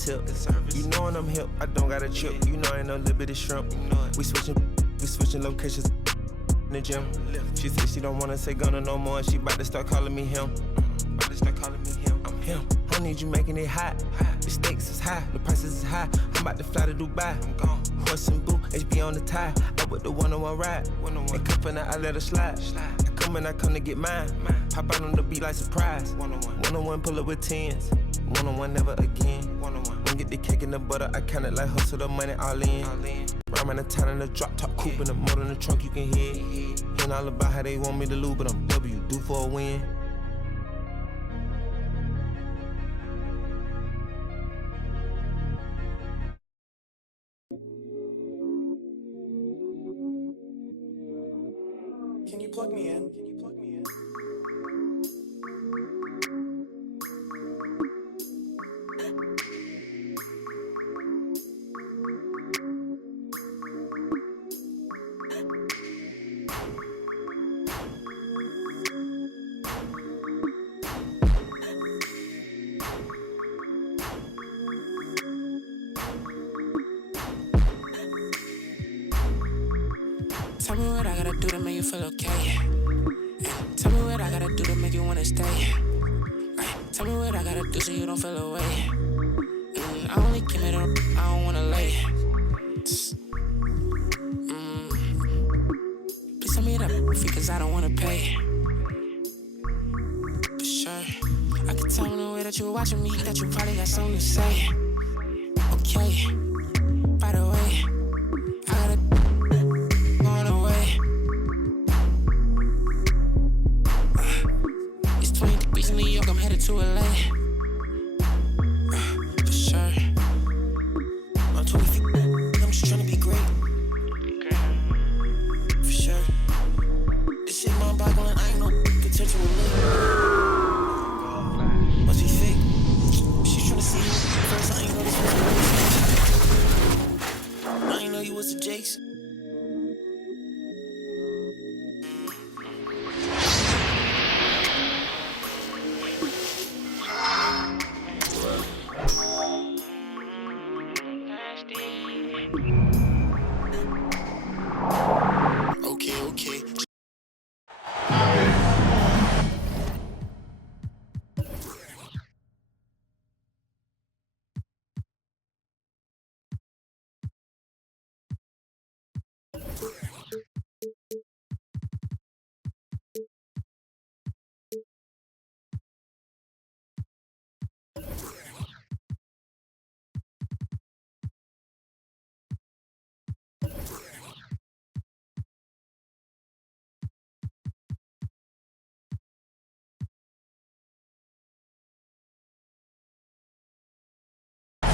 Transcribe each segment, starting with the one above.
tip. You know when I'm hip, I don't got a chip. You know I ain't no little bit of shrimp. We switching locations in the gym. She said she don't wanna say Gunna no more. She about to start calling me him. I'm him. I need you making it hot. The stakes is high, the prices is high. I'm about to fly to Dubai. I'm gone. Horse and boo, HB on the tie. I with the one-on-one ride. Ain't cuffin' I let her slide. I come to get mine. Pop out on the beat like surprise. One-on-one, pull up with tens. One-on-one, never again. One get the cake in the butter. I count it like hustle the money all in. Rhyme in the town in the drop top coupe in the motor in the trunk you can hear. Hearing all about how they want me to lose, but I'm W, due for a win. Can you plug me in? Tell me what I gotta do to make you feel okay. Tell me what I gotta do to make you wanna stay. Tell me what I gotta do so you don't feel away. I only give it up, I don't wanna lay. Please tell me that fee, cause I don't wanna pay. For sure, I can tell in the way that you're watching me that you probably got something to say. Okay, by the way, I gotta going away. It's 20 degrees in New York, I'm headed to LA. For sure. I'm 20 feet, I'm just trying to be great. For sure. This shit mind-boggling, I ain't no potential relate. Must be fake. She's trying to see you first, I ain't know this was a race. I ain't know you was the Jakes. Okay.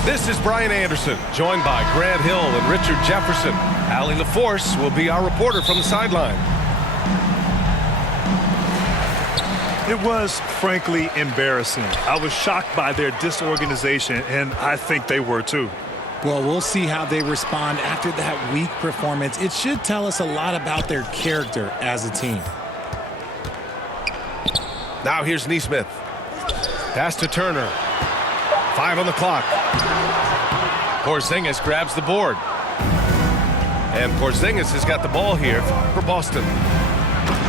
This is Brian Anderson, joined by Grant Hill and Richard Jefferson. Allie LaForce will be our reporter from the sideline. It was, frankly, embarrassing. I was shocked by their disorganization, and I think they were too. Well, we'll see how they respond after that weak performance. It should tell us a lot about their character as a team. Now here's Neesmith. Pass to Turner. 5 on the clock. Porzingis grabs the board. And Porzingis has got the ball here for Boston.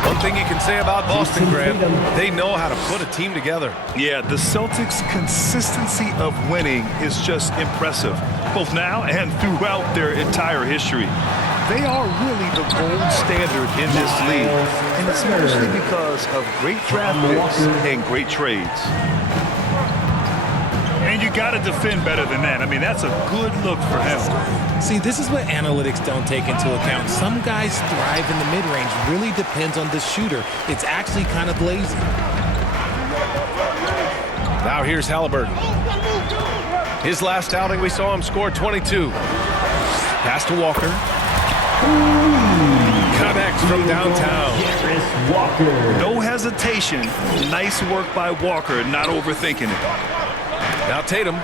One thing you can say about Boston, Grant, they know how to put a team together. Yeah, the Celtics' consistency of winning is just impressive, both now and throughout their entire history. They are really the gold standard in this league, and it's mostly because of great draft picks and great trades. And you got to defend better than that. I mean, that's a good look for him. See, this is what analytics don't take into account. Some guys thrive in the mid-range. Really depends on the shooter. It's actually kind of lazy. Now here's Halliburton. His last outing, we saw him score 22. Pass to Walker. Connects from downtown. No hesitation. Nice work by Walker, not overthinking it. Now Tatum,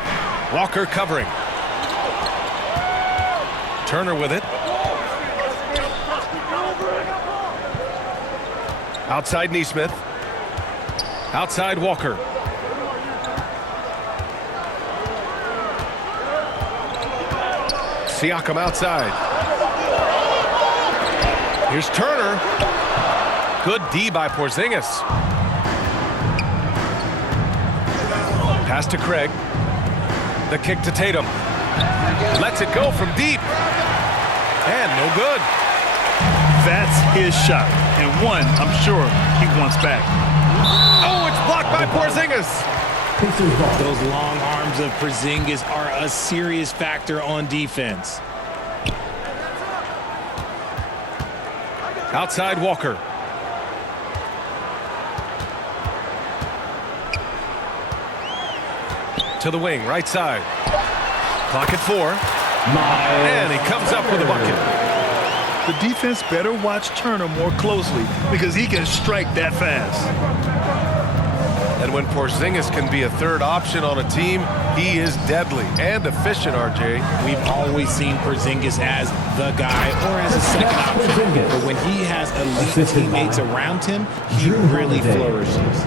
Walker covering. Turner with it. Outside Neesmith. Outside Walker. Siakam outside. Here's Turner. Good D by Porzingis. Pass to Craig. The kick to Tatum. Lets it go from deep. And no good. That's his shot. And one, I'm sure he wants back. Oh, it's blocked by Porzingis. Those long arms of Porzingis are a serious factor on defense. Outside Walker. To the wing, right side. Clock at 4. And he comes up with a bucket. The defense better watch Turner more closely because he can strike that fast. And when Porzingis can be a third option on a team, he is deadly and efficient, RJ. We've always seen Porzingis as the guy or as a second option. But when he has elite teammates around him, he really flourishes.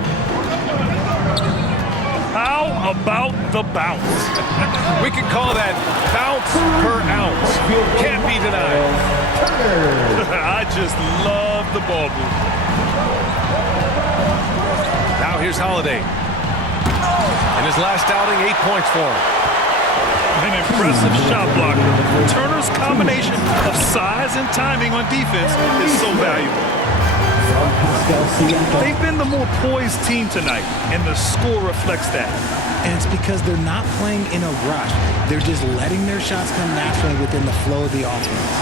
How about the bounce? We can call that bounce per ounce. Can't be denied. I just love the ball move. Now here's Holiday. In his last outing, 8 points for him. An impressive shot blocker. Turner's combination of size and timing on defense is so valuable. They've been the more poised team tonight, and the score reflects that. And it's because they're not playing in a rush. They're just letting their shots come naturally within the flow of the offense.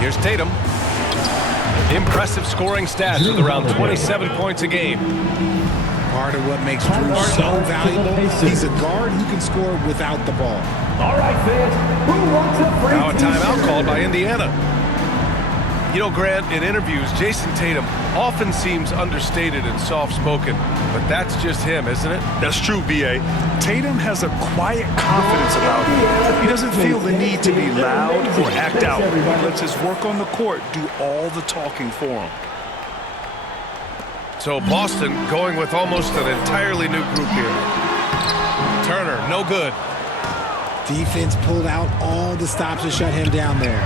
Here's Tatum. Impressive scoring stats with around 27 points a game. Part of what makes Drew so valuable, he's a guard who can score without the ball. All right, fans, who wants a free Now a timeout t-shirt? called by Indiana. You know, Grant, in interviews, Jason Tatum often seems understated and soft-spoken, but that's just him, isn't it? That's true, B.A. Tatum has a quiet confidence about him. He doesn't feel the need to be loud or act out. He lets his work on the court do all the talking for him. So Boston going with almost an entirely new group here. Turner, no good. Defense pulled out all the stops to shut him down there.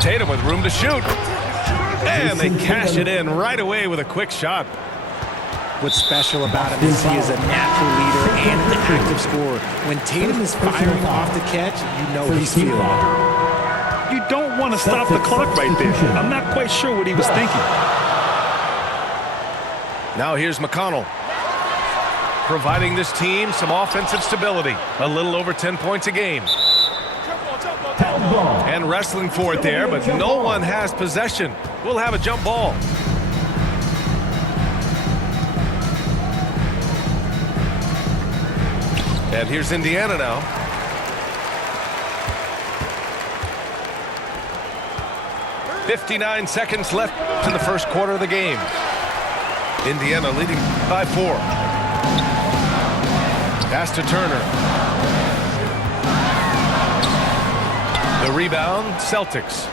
Tatum with room to shoot. And they cash it in right away with a quick shot. What's special about him is he is a natural leader and an active scorer. When Tatum is firing off the catch, you know he's feeling it. You don't want to stop the clock right there. I'm not quite sure what he was thinking. Now here's McConnell, providing this team some offensive stability. A little over 10 points a game. And wrestling for it there, but no one has possession. We'll have a jump ball. And here's Indiana now. .59 seconds left in the first quarter of the game. Indiana leading by 4. Pass to Turner. The rebound, Celtics.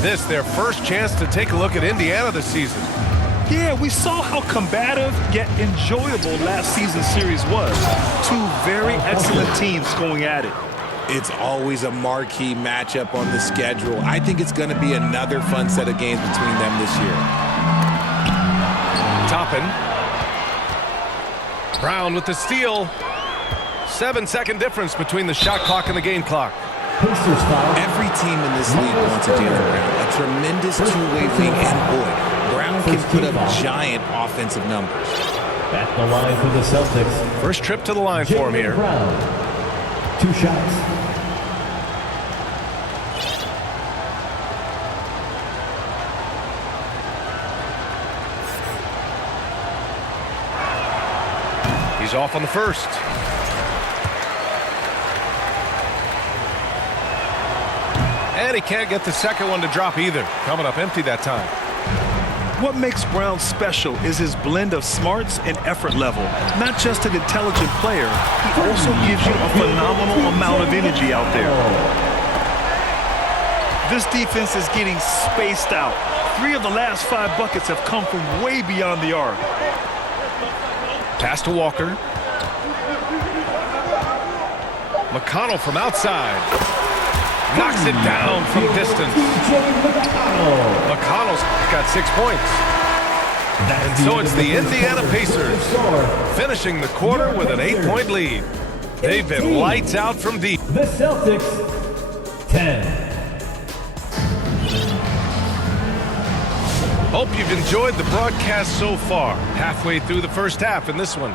This their first chance to take a look at Indiana this season. Yeah, we saw how combative yet enjoyable last season's series was. Two very excellent teams going at it. It's always a marquee matchup on the schedule. I think it's going to be another fun set of games between them this year. Toppin. Brown with the steal. 7-second difference between the shot clock and the game clock. Every team in this league wants a Jaylen Brown, a tremendous two-way wing, and boy, Brown can put up giant offensive numbers. At the line for the Celtics. First trip to the line for him here. Brown. 2 shots. He's off on the first. And he can't get the second one to drop either. Coming up empty that time. What makes Brown special is his blend of smarts and effort level. Not just an intelligent player, he also gives you a phenomenal amount of energy out there. This defense is getting spaced out. 3 of the last 5 buckets have come from way beyond the arc. Pass to Walker. McConnell from outside. Knocks it down from distance. McConnell's got 6 points. And so it's the Indiana Pacers finishing the quarter with an 8-point lead. They've been lights out from deep. The Celtics, 10. Hope you've enjoyed the broadcast so far. Halfway through the first half in this one.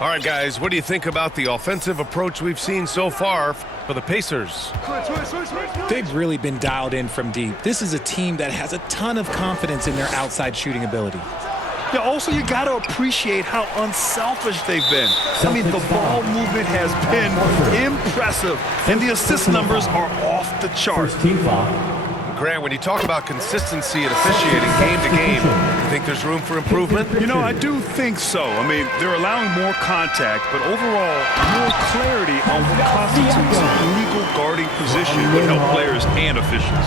All right, guys, what do you think about the offensive approach we've seen so far for the Pacers? They've really been dialed in from deep. This is a team that has a ton of confidence in their outside shooting ability. Yeah, also, you got to appreciate how unselfish they've been. I mean, the ball movement has been impressive, and the assist numbers are off the chart. First team foul. Grant, when you talk about consistency and officiating game to game, you think there's room for improvement? You know, I do think so. I mean, they're allowing more contact, but overall, more clarity on what constitutes a legal guarding position would help players and officials.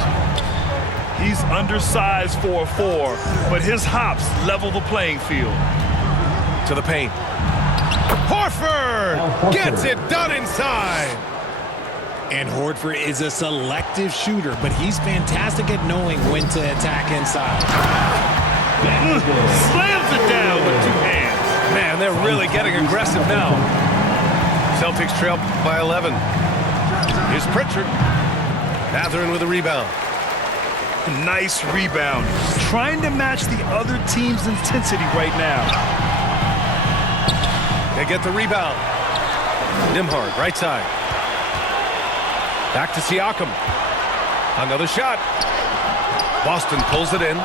He's undersized for a 4, but his hops level the playing field. To the paint. Horford gets it done inside. And Horford is a selective shooter, but he's fantastic at knowing when to attack inside. Slams it down with 2 hands. Man, they're really getting aggressive now. Celtics trail by 11. Here's Pritchard. Mathurin with a rebound. Nice rebound. Trying to match the other team's intensity right now. They get the rebound. Nembhard, right side. Back to Siakam. Another shot. Boston pulls it in.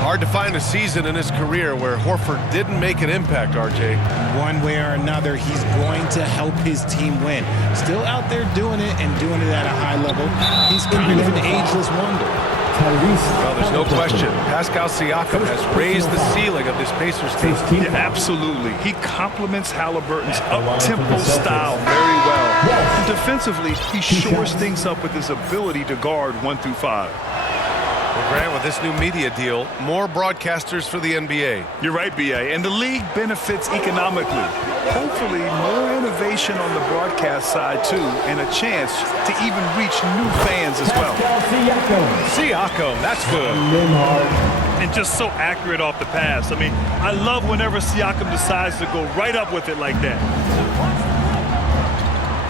Hard to find a season in his career where Horford didn't make an impact, RJ. One way or another, he's going to help his team win. Still out there doing it and doing it at a high level. He's kind of an ageless wonder. Well, there's no question. Pascal Siakam has raised the ceiling of this Pacers team. Yeah, absolutely. He complements Halliburton's up-tempo style very well. And defensively, he shores things up with his ability to guard 1 through 5. Well, Grant, with this new media deal, more broadcasters for the NBA. You're right, B.A., and the league benefits economically. Hopefully, more innovation on the broadcast side, too, and a chance to even reach new fans as well. Siakam, that's good. And just so accurate off the pass. I mean, I love whenever Siakam decides to go right up with it like that.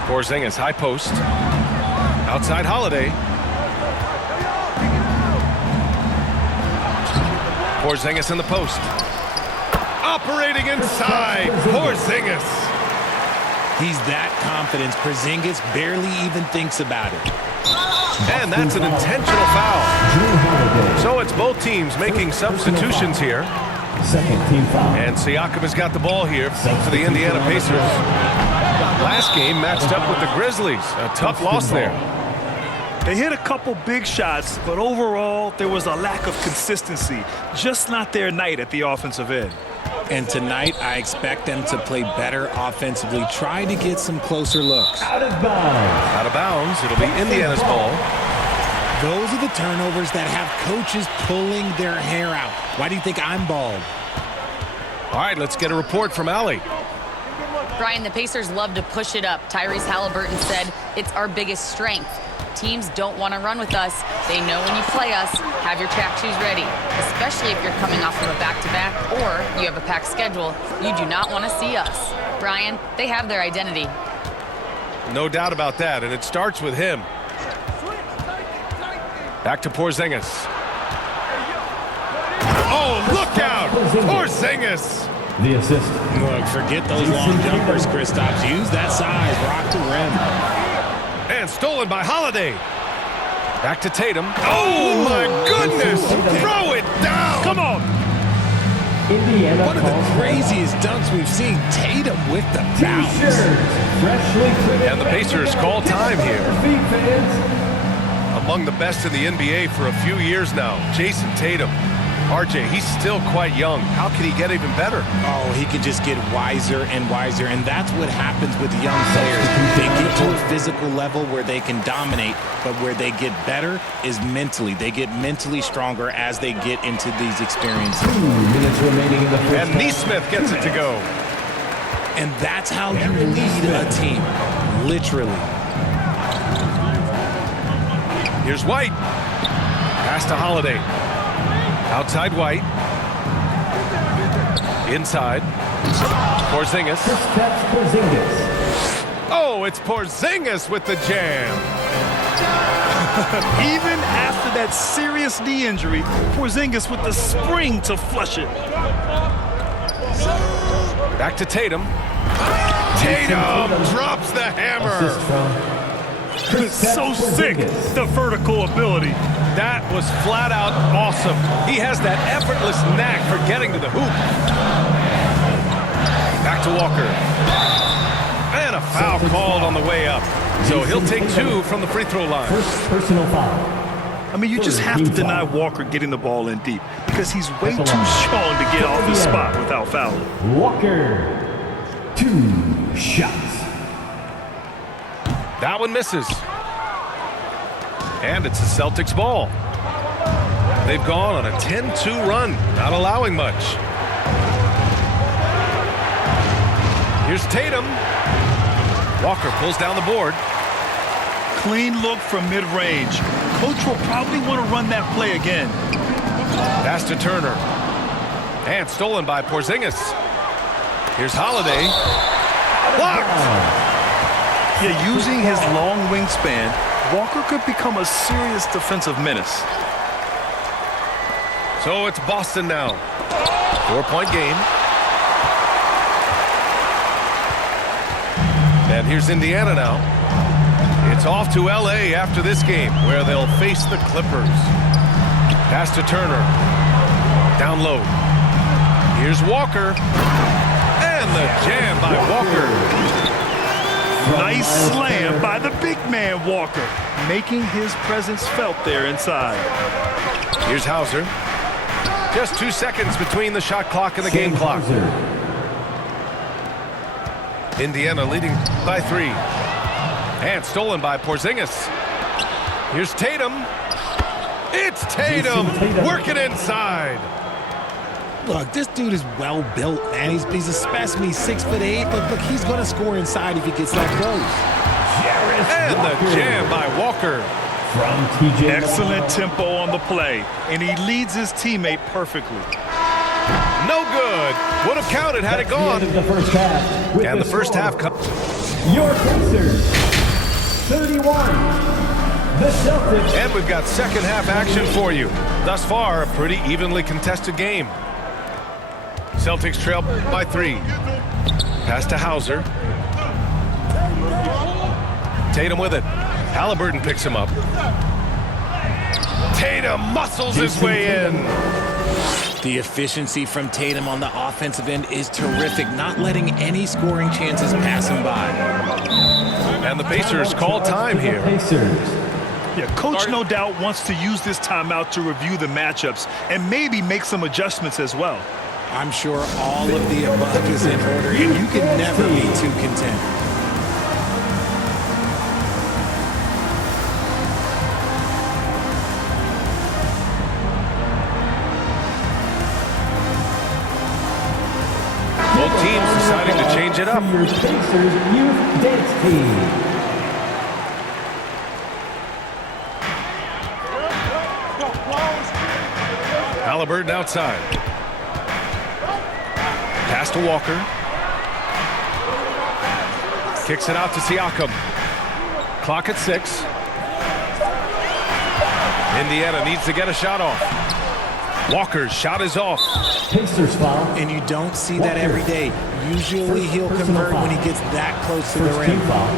Porzingis, high post. Outside Holiday. Porzingis in the post. Operating inside. Porzingis. He's that confident. Porzingis barely even thinks about it. And that's an intentional foul. So it's both teams making substitutions here. Second team foul. And Siakam has got the ball here for the Indiana Pacers. Last game matched up with the Grizzlies. A tough loss there. They hit a couple big shots, but overall, there was a lack of consistency. Just not their night at the offensive end. And tonight, I expect them to play better offensively. Try to get some closer looks. Out of bounds. Out of bounds. It'll be Indiana's ball. Those are the turnovers that have coaches pulling their hair out. Why do you think I'm bald? All right, let's get a report from Allie. Brian, the Pacers love to push it up. Tyrese Halliburton said, it's our biggest strength. Teams don't want to run with us. They know when you play us, have your track shoes ready, especially if you're coming off of a back-to-back or you have a packed schedule. You do not want to see us. Brian, they have their identity. No doubt about that, and it starts with him. Back to Porzingis. Oh, look out! Porzingis! The assist. Look, forget those long jumpers, Kristaps. Use that size, rock the rim. And stolen by Holiday. Back to Tatum. Oh, my goodness! Throw it down! Come on! Indiana. One of the craziest dunks we've seen. Tatum with the bounce. And the Pacers call time here. Among the best in the NBA for a few years now, Jason Tatum. RJ, he's still quite young. How can he get even better? Oh, he can just get wiser and wiser, and that's what happens with young players. They get to a physical level where they can dominate, but where they get better is mentally. They get mentally stronger as they get into these experiences. 2 minutes remaining in the first. And Nesmith gets it to go. And that's how you lead a team, literally. Here's White. Pass to Holiday. Outside White. Inside. Porzingis. Kristaps Porzingis. Oh, it's Porzingis with the jam. Even after that serious knee injury, Porzingis with the spring to flush it. Back to Tatum. Tatum drops the hammer. Assist from Kristaps So sick, Porzingis. the vertical ability. That was flat out awesome. He has that effortless knack for getting to the hoop. Back to Walker. And a foul called on the way up. So he'll take 2 from the free throw line. First personal foul. I mean, you just have to deny Walker getting the ball in deep because he's way too strong to get off his spot without fouling. Walker. 2 shots. That one misses. And it's the Celtics ball. They've gone on a 10-2 run, not allowing much. Here's Tatum. Walker pulls down the board. Clean look from mid-range. Coach will probably want to run that play again. Pass to Turner. And stolen by Porzingis. Here's Holiday. Blocked! Yeah, using his long wingspan, Walker could become a serious defensive menace. So it's Boston now. 4-point game. And here's Indiana now. It's off to L.A. after this game, where they'll face the Clippers. Pass to Turner. Down low. Here's Walker. And the jam by Walker. Nice slam by the big man Walker, making his presence felt there inside. Here's Hauser. Just 2 seconds between the shot clock and the game clock. Indiana leading by 3. And stolen by Porzingis. Here's Tatum. It's Tatum working inside. Look, this dude is well built, man. He's a specimen. He's 6'8", but look, he's going to score inside if he gets that close. And the jam by Walker. From TJ. Excellent tempo on the play, and he leads his teammate perfectly. No good. Would have counted had it gone. The end of the first half. With And the first score, half comes. Your Pacers. 31. The Celtics. And we've got second half action for you. Thus far, a pretty evenly contested game. Celtics trail by 3. Pass to Hauser. Tatum with it. Halliburton picks him up. Tatum muscles his way in. The efficiency from Tatum on the offensive end is terrific, not letting any scoring chances pass him by. And the Pacers call time here. Pacers. Yeah, coach no doubt wants to use this timeout to review the matchups and maybe make some adjustments as well. I'm sure all of the above is in order, and you can never be too content. Both teams deciding to change it up. Your Pacers Youth Dance Team. Halliburton outside. Pass to Walker. Kicks it out to Siakam. Clock at 6. Indiana needs to get a shot off. Walker's shot is off. Pacers foul. And you don't see that every day. Usually he'll convert when he gets that close to the First team rim. foul.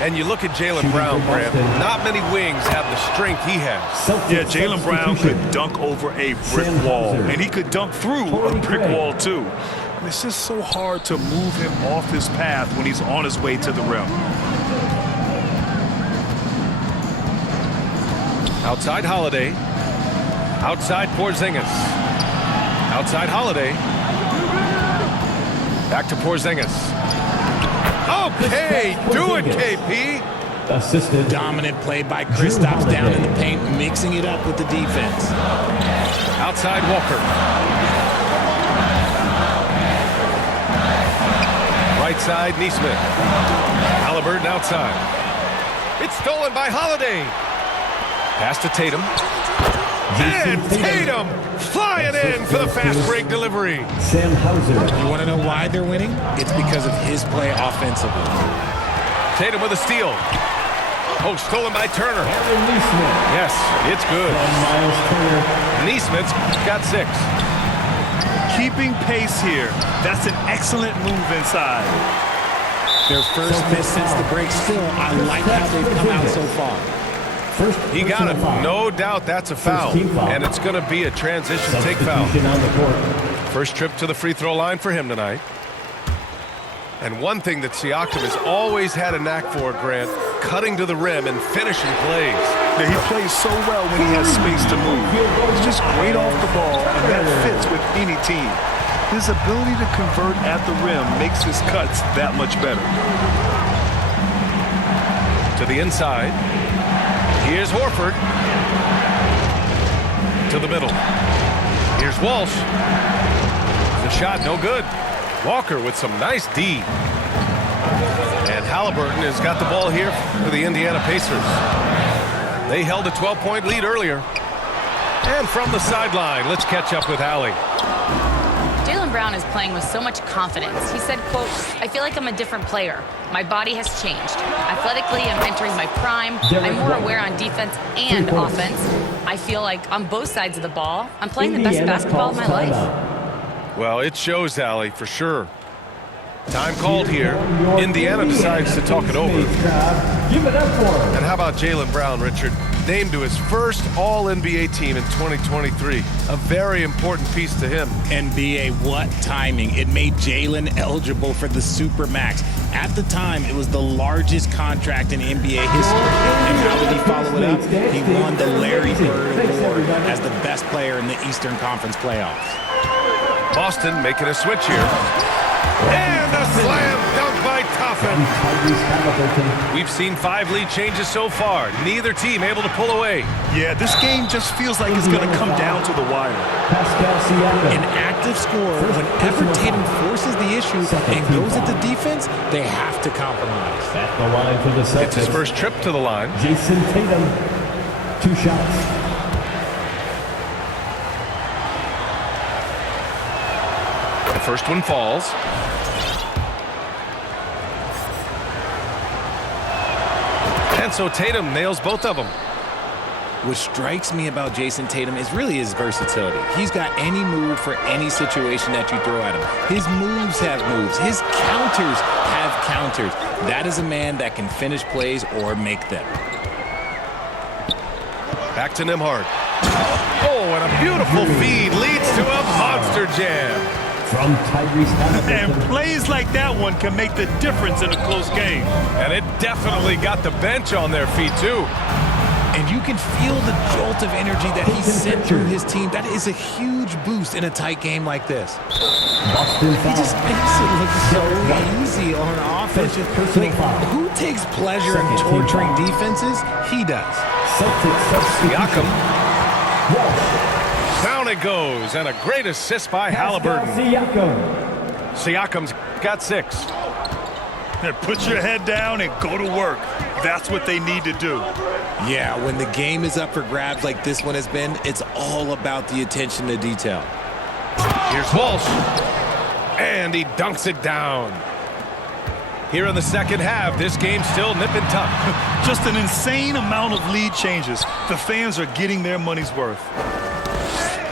And you look at Jaylen Brown, Brad. Not many wings have the strength he has. Celtics Yeah, Jaylen Brown could substitution. dunk over a brick Sam wall, Hauser. and he could dunk through a brick wall too. And it's just so hard to move him off his path when he's on his way to the rim. Outside Holiday. Outside Porzingis. Outside Holiday. Back to Porzingis. Okay, do it, KP. Assisted. Dominant play by Kristaps down in the paint, mixing it up with the defense. Outside Walker. right side, Neesmith. Halliburton outside. It's stolen by Holiday. Pass to Tatum. And Tatum flying in for the fast break delivery. Sam Hauser. You want to know why they're winning? It's because of his play offensively. Tatum with a steal. Oh, stolen by Turner. Aaron Neesmith. Yes, it's good. And Miles Turner. Neesmith's got 6. Keeping pace here. That's an excellent move inside. Their first miss since the break. Still, I like how they've come out so far. First He got it. personal foul. No doubt that's a foul. Team foul. And it's going to be a transition take foul. Substitution on the court. First trip to the free throw line for him tonight. And one thing that Siakam has always had a knack for, Grant, cutting to the rim and finishing plays. Yeah, he plays so well when he has space to move. He's just great off the ball, and that fits with any team. His ability to convert at the rim makes his cuts that much better. To the inside. Here's Horford. To the middle. Here's Walsh. The shot, no good. Walker with some nice D. And Halliburton has got the ball here for the Indiana Pacers. They held a 12-point lead earlier. And from the sideline, let's catch up with Allie. Jaylen Brown is playing with so much confidence. He said, quote, "I feel like I'm a different player. My body has changed. Athletically, I'm entering my prime. I'm more aware on defense and offense. I feel like on both sides of the ball, I'm playing the best basketball of my life." Well, it shows, Allie, for sure. Time called here. Indiana decides to talk it over. Give it up for him. And how about Jaylen Brown, Richard? Named to his first All-NBA team in 2023. A very important piece to him. NBA, what timing. It made Jaylen eligible for the Supermax. At the time, it was the largest contract in NBA history. And how did he follow it up? He won the Larry Bird Award as the best player in the Eastern Conference playoffs. Boston making a switch here. And a slam dunk by Toffin. We've seen 5 lead changes so far. Neither team able to pull away. Yeah, this game just feels like it's going to come down to the wire. Pascal Siakam. An active scorer, whenever Tatum forces the issue and goes at the defense, they have to compromise. At the line for the Celtics. It's his first trip to the line. Jason Tatum. 2 shots. The first one falls. And so Tatum nails both of them. What strikes me about Jason Tatum is really his versatility. He's got any move for any situation that you throw at him. His moves have moves. His counters have counters. That is a man that can finish plays or make them. Back to Nembhard. Oh, and a beautiful feed leads to a monster jam. From Tyrese And Halliburton. plays like that one can make the difference in a close game. And it definitely got the bench on their feet, too. And you can feel the jolt of energy that he sent through his team. That is a huge boost in a tight game like this. Boston He foul. just makes it look so easy on offense. Personal foul. Who takes pleasure in Second team torturing foul. defenses? He does. Celtics substitution. Siakam. Walsh. Down it goes, and a great assist by Halliburton. Siakam. Siakam's got 6. Put your head down and go to work. That's what they need to do. Yeah, when the game is up for grabs like this one has been, it's all about the attention to detail. Here's Walsh. And he dunks it down. Here in the second half, this game's still nip and tuck. Just an insane amount of lead changes. The fans are getting their money's worth.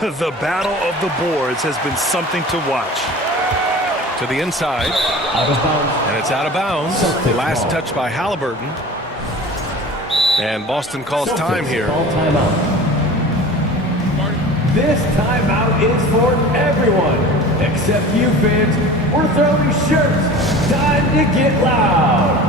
The battle of the boards has been something to watch. To the inside. Out of bounds. And it's out of bounds. Celtics Last ball. touch by Halliburton. And Boston calls Celtics time here. call timeout. This timeout is for everyone, except you fans. We're throwing shirts. Time to get loud.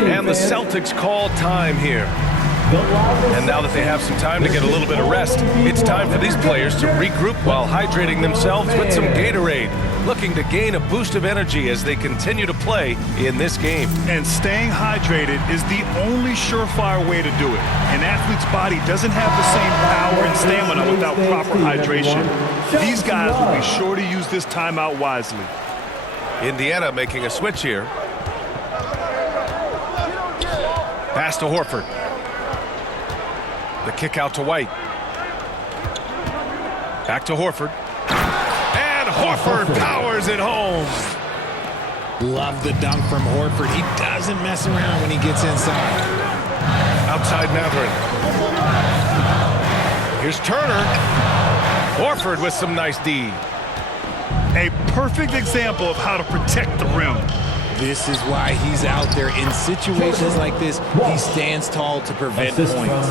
And the Celtics call time here. And now that they have some time to get a little bit of rest, it's time for these players to regroup while hydrating themselves with some Gatorade, looking to gain a boost of energy as they continue to play in this game. And staying hydrated is the only surefire way to do it. An athlete's body doesn't have the same power and stamina without proper hydration. These guys will be sure to use this timeout wisely. Indiana making a switch here. Pass to Horford. The kick out to White. Back to Horford. And Horford powers it home. Love the dunk from Horford. He doesn't mess around when he gets inside. Outside Mathurin. Here's Turner. Horford with some nice D. A perfect example of how to protect the rim. This is why he's out there in situations like this. He stands tall to prevent points.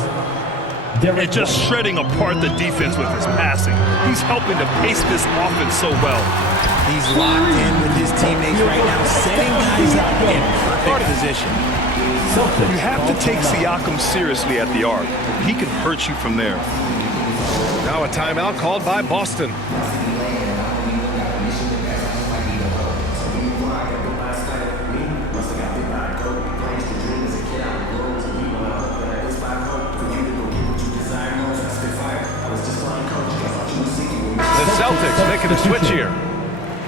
And just shredding apart the defense with his passing. He's helping to pace this offense so well. He's locked in with his teammates right now, setting guys up in perfect position. You have to take Siakam seriously at the arc. He can hurt you from there. Now a timeout called by Boston. Celtics making a switch here.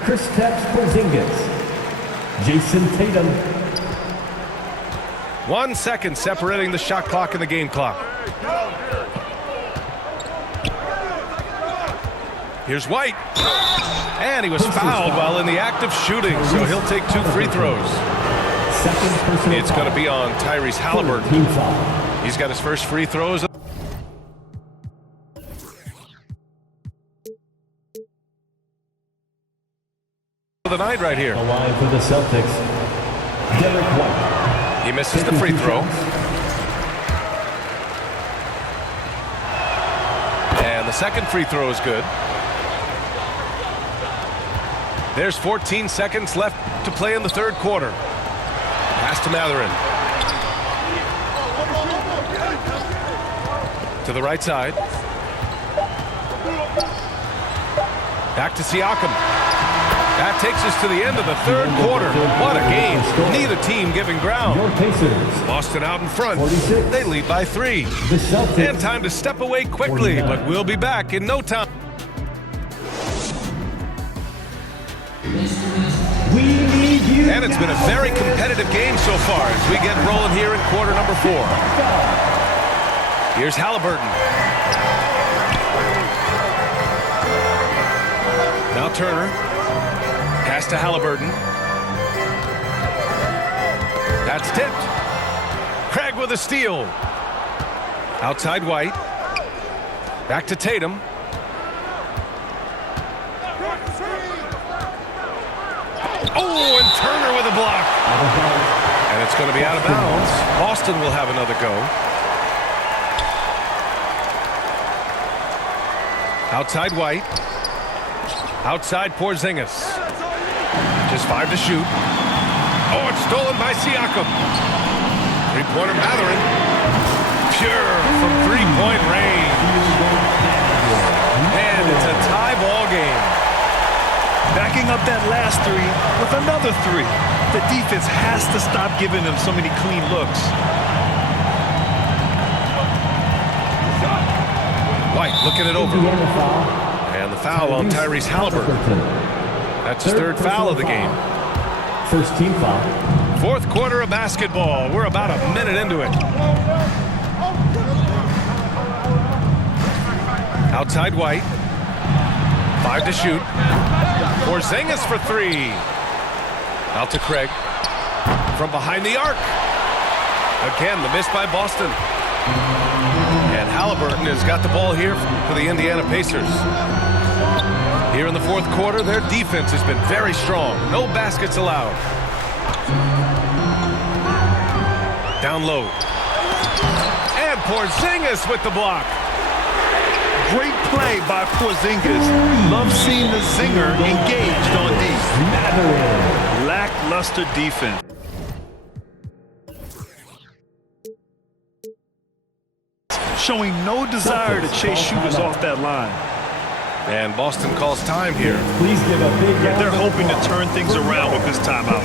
Kristaps Porzingis, Jason Tatum. 1 second separating the shot clock and the game clock. Here's White. And he was fouled while in the act of shooting, so he'll take 2 free throws. It's going to be on Tyrese Halliburton. He's got his first free throws of the night right here. The line for the Celtics, Derek White. He misses the free throw. And the second free throw is good. There's 14 seconds left to play in the third quarter. Pass to Mathurin. To the right side. Back to Siakam. That takes us to the end of the third quarter. What a game. Neither team giving ground. Boston out in front. They lead by 3. And time to step away quickly, but we'll be back in no time. And it's been a very competitive game so far as we get rolling here in quarter number 4. Here's Halliburton. Now Turner. Pass to Halliburton. That's tipped. Craig with a steal. Outside White. Back to Tatum. Oh, and Turner with a block. And it's going to be out of bounds. Boston will have another go. Outside White. Outside Porzingis. Just 5 to shoot. Oh, it's stolen by Siakam. Three-pointer Mathurin. Pure from three-point range. And it's a tie ball game. Backing up that last 3 with another 3. The defense has to stop giving them so many clean looks. White looking it over. And the foul on Tyrese Halliburton. That's his third foul of the game. First team foul. Fourth quarter of basketball. We're about a minute into it. Outside White. 5 to shoot. Porzingis for 3. Out to Craig. From behind the arc. Again, the miss by Boston. And Halliburton has got the ball here for the Indiana Pacers. Here in the fourth quarter, their defense has been very strong. No baskets allowed. Down low. And Porzingis with the block. Great play by Porzingis. Love seeing the zinger engaged on D. Lackluster defense. showing no desire to chase shooters off that line. And Boston calls time here. Please give a big Yeah, they're hoping to turn things around with this timeout.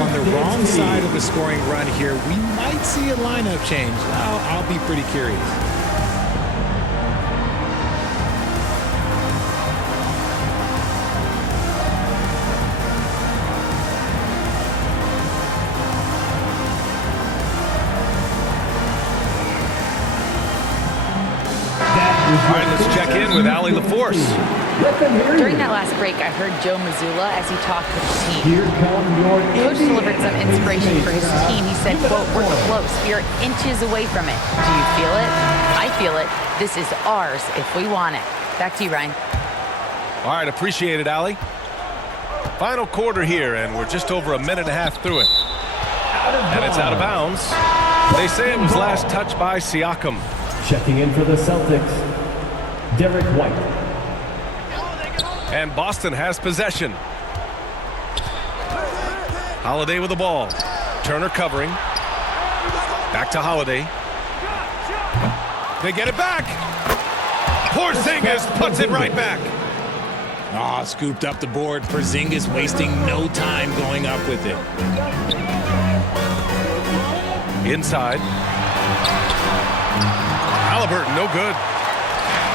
On the wrong side of a scoring run here, we might see a lineup change. I'll be pretty curious. All right, let's check in with Allie LaForce. During that last break, I heard Joe Mazzulla as he talked with the team. Here come your Coach delivered some Indiana inspiration for his Pacers. team. He said, quote, "We're close. We are inches away from it. Do you feel it? I feel it. This is ours if we want it." Back to you, Ryan. All right, appreciate it, Allie. Final quarter here, and we're just over a minute and a half through it. And it's out of bounds. They say it was last touched by Siakam. Checking in for the Celtics, Derek White. And Boston has possession. Holiday with the ball. Turner covering. Back to Holiday. They get it back. Porzingis puts it right back. Scooped up the board. Porzingis wasting no time going up with it. Inside. Halliburton, no good.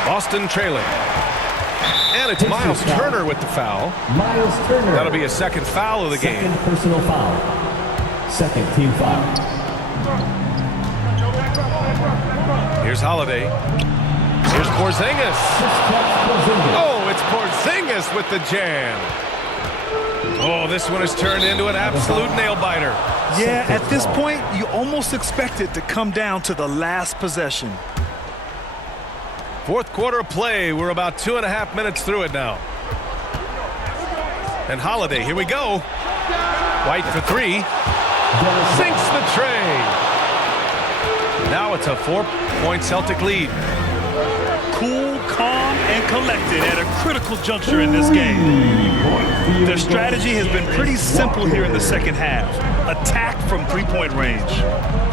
Boston trailing. And it's Miles Turner with the foul. Miles Turner. That'll be a second foul of the game. Second personal foul. Second team foul. Here's Holiday. Here's Porzingis. Oh, it's Porzingis with the jam. Oh, this one has turned into an absolute nail-biter. Yeah, at this point, you almost expect it to come down to the last possession. Fourth quarter of play. We're about 2.5 minutes through it now. And Holiday, here we go. White for three. Sinks the tray. Now it's a 4-point Celtic lead. Cool, calm, and collected at a critical juncture in this game. Their strategy has been pretty simple here in the second half. Attack from three-point range.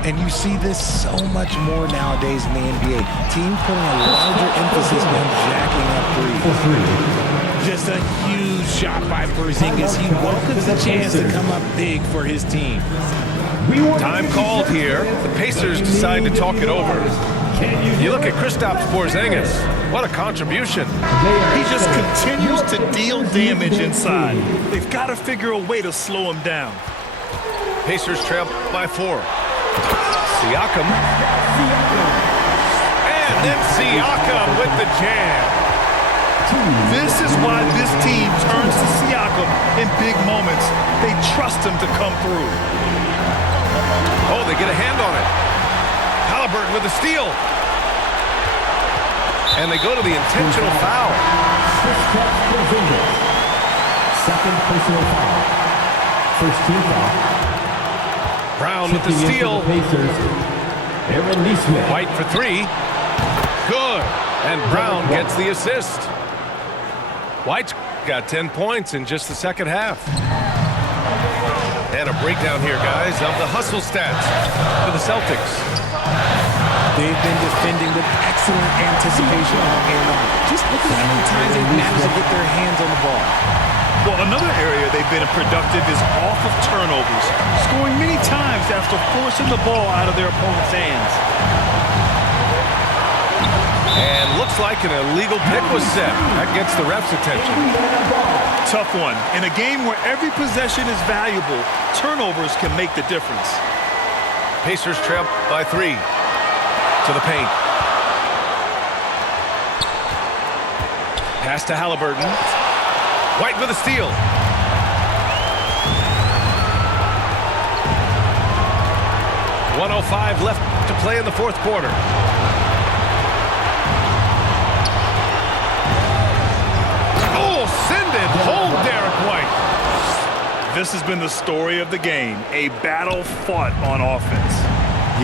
And you see this so much more nowadays in the NBA. Teams putting a larger emphasis on jacking up threes. Just a huge shot by Porzingis. He welcomes the chance to come up big for his team. Time called here. The Pacers decide to talk it over. You look at Kristaps Porzingis. What a contribution. He just continues to deal damage inside. They've got to figure a way to slow him down. Pacers trail by 4. Siakam. And then Siakam with the jam. This is why this team turns to Siakam in big moments. They trust him to come through. Oh, they get a hand on it. Halliburton with the steal. And they go to the intentional foul. Second personal foul. First team foul. Brown with the steal. Aaron Nesmith. White for three. Good. And Brown gets the assist. White's got 10 points in just the second half. And a breakdown here, guys, of the hustle stats for the Celtics. They've been defending with excellent anticipation all game long. Just look at how many times they've managed to get their hands on the ball. Well, another area they've been productive is off of turnovers, scoring many times after forcing the ball out of their opponent's hands. And looks like an illegal pick was set. That gets the ref's attention. Tough one. In a game where every possession is valuable, turnovers can make the difference. Pacers trail by 3 to the paint. Pass to Halliburton. White with a steal. .105 left to play in the fourth quarter. Oh, send it home, Derek White. This has been the story of the game, a battle fought on offense.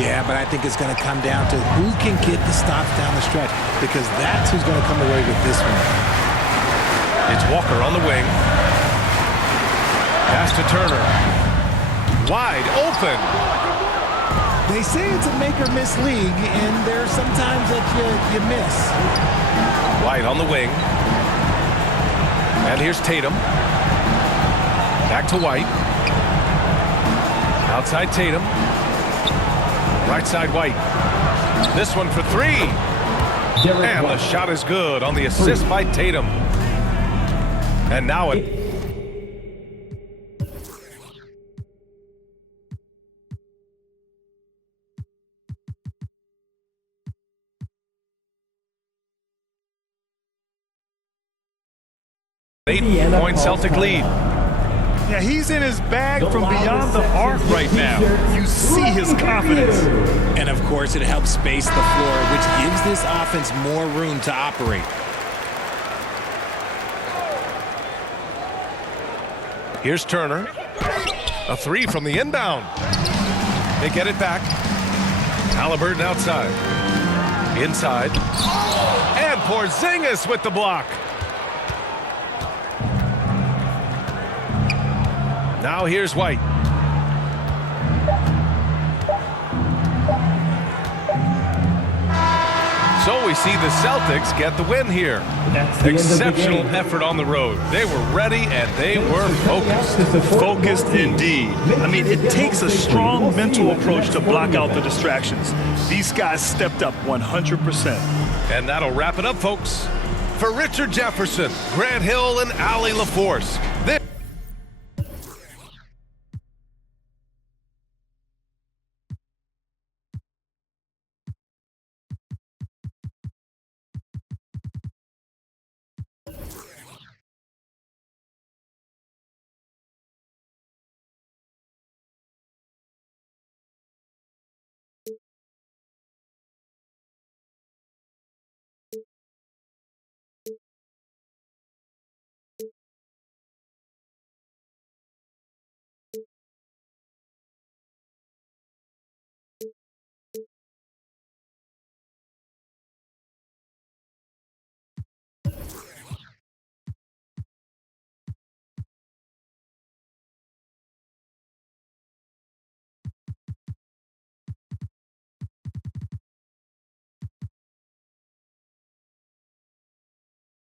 Yeah, but I think it's going to come down to who can get the stops down the stretch, because that's who's going to come away with this one. It's Walker on the wing. Pass to Turner. Wide open. They say it's a make-or-miss league, and there are some times that you miss. White on the wing. And here's Tatum. Back to White. Outside Tatum. Right side White. This one for three. And the shot is good on the assist by Tatum. And now it... Eight-point Celtic lead. Yeah, he's in his bag from beyond the arc right now. You see his confidence. And of course, it helps space the floor, which gives this offense more room to operate. Here's Turner. A three from the inbound. They get it back. Haliburton outside. Inside. And Porzingis with the block. Now here's White. So we see the Celtics get the win here. Exceptional effort on the road. They were ready and they were focused. Focused indeed. I mean, it takes a strong mental approach to block out the distractions. These guys stepped up 100%. And that'll wrap it up, folks. For Richard Jefferson, Grant Hill, and Allie LaForce,